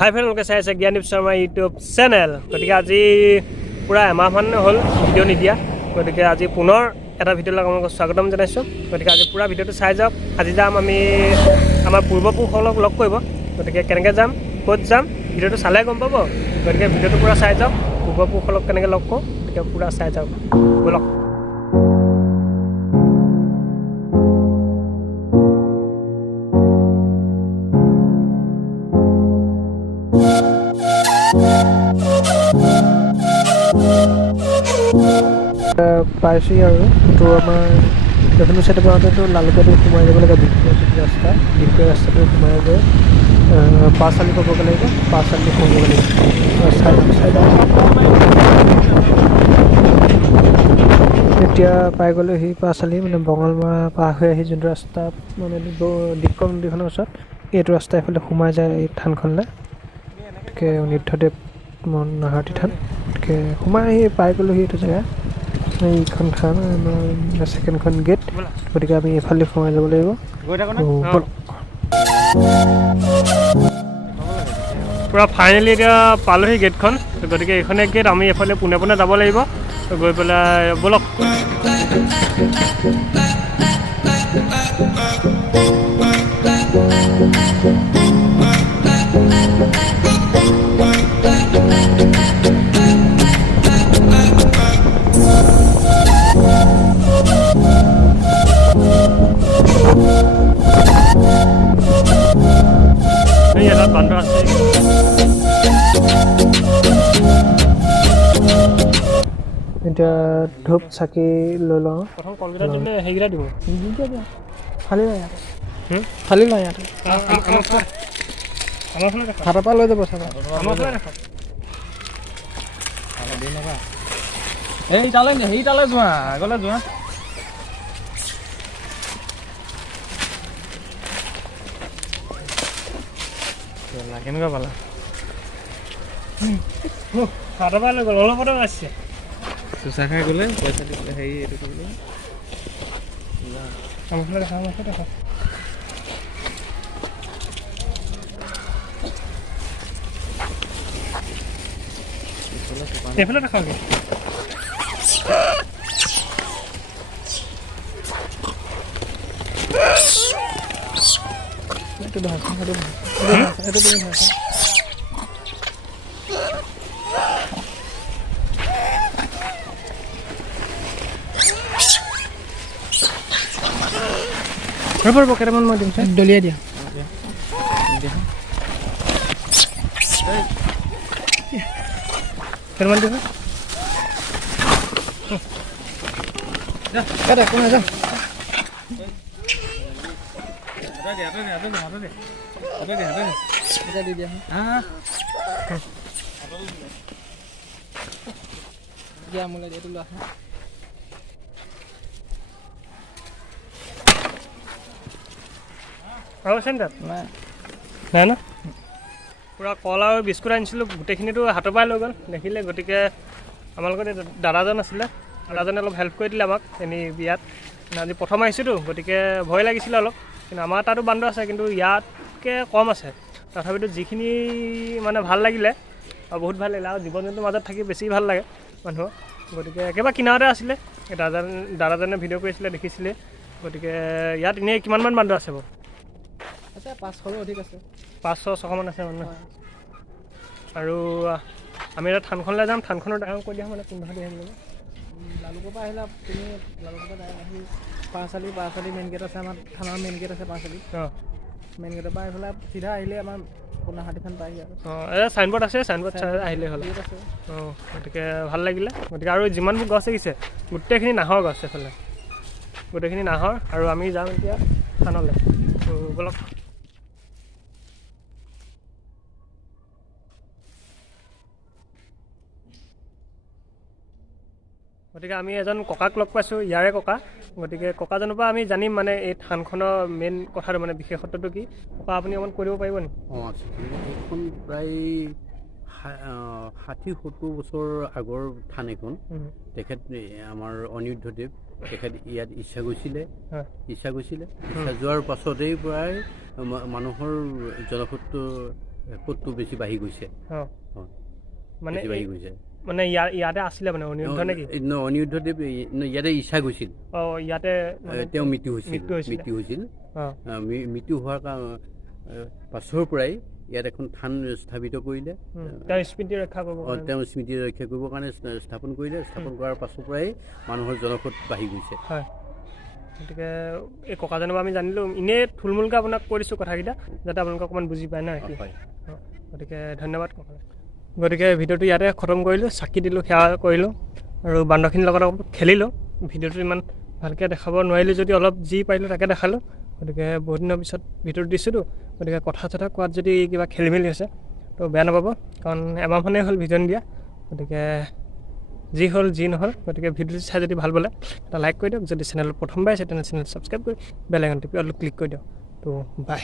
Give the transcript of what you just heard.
হাই ফ্ৰেণ্ডলোকে চাই আছে Gyandeep Sharma YouTube channel. গতিকে আজি পুৰা এমাহমান হ'ল ভিডিঅ' নিদিয়া। গতিকে আজি পুনৰ এটা ভিডিঅ'লৈ আপোনালোকক স্বাগতম জনাইছোঁ। গতিকে আজি পুৰা ভিডিঅ'টো চাই যাওক। আজি যাম আমি আমাৰ পূৰ্বপুৰুষসকলক লগ কৰিব। গতিকে কেনেকৈ যাম, ক'ত যাম, ভিডিঅ'টো চালে গম পাব। গতিকে ভিডিঅ'টো পুৰা চাই যাওক। পূৰ্বপুৰুষসকলক কেনেকৈ লগ কৰোঁ, গতিকে পুৰা চাই যাওক। ব'লক। পাইছোঁহি আৰু তো আমাৰ লখিমপুৰ চাইডে পাওঁতেতো লালুকতো সোমাই যাব লাগে। দ্বিতীয় ৰাস্তাটো সোমাই গৈ পাঁচআলি পাবগৈ লাগিব। পাঁচআলি সোমাবগৈ লাগিব। এতিয়া পাই গ'লোঁ সি পাঁচআলি মানে বঙালমৰা পাৰ হৈ আহি যোনটো ৰাস্তা মানে দিক্ৰম নদীখনৰ ওচৰত এইটো ৰাস্তা এইফালে সোমাই যায় এই থানখনলৈ। গতিকে অনিৰুদ্ধদেৱ নাহাৰতি থান। গতিকে সোমাই আহি পাই গ'লোহি এইটো জেগা। এইখন থান আমাৰ ছেকেণ্ডখন গেট। গতিকে আমি এইফালে সোমাই যাব লাগিব। পূৰা ফাইনেলি এতিয়া পালোহি গেটখন। গতিকে এইখনে গেট। আমি এইফালে পোনে পোনে যাব লাগিব। গৈ পেলাই ব'লক। ইয়াত বান্দৰ আছে। এতিয়া ধূপ চাকি লৈ লওঁ। প্ৰথম কলকেইটা দিলে সেইকেইটা দিব। খালি লওঁ ইয়াত, খালি লওঁ ইয়াত। হাতৰ পৰা লৈ যাব চাবা। সেইটালৈ যোৱা, আগলৈ যোৱা। কেনেকুৱা পালা? হাতৰ পৰা লৈ গ'ল, অলপতে আছে। চুচা খাই গ'লে পইচা দিলে হেৰি এইটো কৰিলে দেখা এইফালে দেখাওঁগে। এইটো ধৰা, এইটো তুমি ধৰা। ৰ'ব কেইটামান মই দিম, দলিয়াই দিয়া। কেইটামান দিব একো নাযাওঁ। দি দিয়া দিয়া মোলৈ এইটো লোৱা। নাই ন? পূৰা কল আৰু বিস্কুট আনিছিলোঁ, গোটেইখিনিতো হাতৰ পৰাই লৈ গ'ল দেখিলে। গতিকে আমাৰ লগত দাদাজন আছিলে, দাদাজনে অলপ হেল্প কৰি দিলে আমাক এনেই বিয়াত। আজি প্ৰথম আহিছোঁতো, গতিকে ভয় লাগিছিলে অলপ। কিন্তু আমাৰ তাতো বান্দৰ আছে, কিন্তু ইয়াতকৈ কম আছে। তথাপিতো যিখিনি মানে ভাল লাগিলে আৰু বহুত ভাল লাগিলে। আৰু জীৱ জন্তুৰ মাজত থাকি বেছি ভাল লাগে মানুহৰ। গতিকে একেবাৰে কিনাৰতে আছিলে, দাদাজনে ভিডিঅ' কৰিছিলে, দেখিছিলে। গতিকে ইয়াত এনেই কিমানমান বান্দৰ আছে বাৰু? আছে 500ৰো অধিক আছে। 500-600মান আছে মানে। আৰু আমি এতিয়া থানখনলৈ যাম। থানখনৰ ডাঙৰ কৈ দিয়া মানে কোনডোখৰ আহিব লাগিব? লালুকৰ পৰা আহিলে তুমি লালুকৰ পৰা ডাইৰেক্ট আহি পাঁচআলি মেইন গেট আছে। আমাৰ থানাৰ মেইন গেট আছে পাঁচআলি। মেইন গেটৰ পৰা এইফালে চিধা আহিলে আমাৰ নাহাৰতি থান পায়হি আৰু। এই চাইনবোৰ্ড আছে, চাইনবোৰ্ড চাই আহিলেই হ'ল। গতিকে ভাল লাগিলে। গতিকে আৰু যিমানবোৰ গছ দেখিছে গোটেইখিনি নাহৰ গছ এইফালে, গোটেইখিনি নাহৰ। আৰু আমি যাম এতিয়া থানলৈ। ব'লক। গতিকে আমি এজন ককাক লগ পাইছোঁ, ইয়াৰে ককা। গতিকে ককাজনৰ পৰা আমি জানিম মানে এই থানখনৰ মেইন কথাটো মানে বিশেষত্বটো কি। ককা আপুনি অকণমান কৈ দিব পাৰিব নেকি? এইখন প্ৰায় 60-70 বছৰ আগৰ থান এখন। তেখেত আমাৰ অনিৰুদ্ধদেৱ তেখেত ইয়াত ইচ্ছা গৈছিলে। ইচ্ছা যোৱাৰ পাছতেই প্ৰায় মানুহৰ জনসূত্ৰ কোটটো বেছি বাঢ়ি গৈছে অঁ মানে বেছি বাঢ়ি গৈছে মানে ইয়াতে আছিলে মানে অনিৰুদ্ধ নেকি অনিৰুদ্ধদেৱ ইয়াতে ইচ্ছা গৈছিল ইয়াতে তেওঁ মৃত্যু হৈছিল মৃত্যু হোৱাৰ পাছৰ পৰাই ইয়াত এখন থান স্থাপিত কৰিলে তেওঁৰ স্মৃতি ৰক্ষা কৰিবৰ কাৰণে স্থাপন কৰিলে স্থাপন কৰাৰ পাছৰ পৰাই মানুহৰ জনসংখ্যা বাঢ়ি গৈছে হয় গতিকে এই ককাজনৰ পৰা আমি জানিলোঁ এনেই থুলমূলকৈ আপোনাক কৈ দিছোঁ কথাকেইটা যাতে আপোনালোকে অকণমান বুজি পায় ন গতিকে ধন্যবাদ ককা গতিকে ভিডিঅ'টো ইয়াতে খতম কৰিলোঁ চাকি দিলোঁ সেৱা কৰিলোঁ আৰু বান্দৰখিনিৰ লগত অলপ খেলিলোঁ ভিডিঅ'টো ইমান ভালকৈ দেখাব নোৱাৰিলোঁ যদি অলপ যি পাৰিলোঁ তাকে দেখালোঁ গতিকে বহুত দিনৰ পিছত ভিডিঅ'টো দিছোঁতো গতিকে কথা চথা কোৱাত যদি কিবা খেলি মেলি হৈছে তো বেয়া নাপাব কাৰণ এমাহমানেই হ'ল ভিডিঅ' নিদিয়া গতিকে যি হ'ল যি নহ'ল গতিকে ভিডিঅ'টো চাই যদি ভাল পালে এটা লাইক কৰি দিয়ক যদি চেনেলত প্ৰথমবাৰ আছে তেনেহ'লে চেনেল ছাবস্ক্ৰাইব কৰি বেল আইকন টিপি অলপ ক্লিক কৰি দিয়ক তো বাই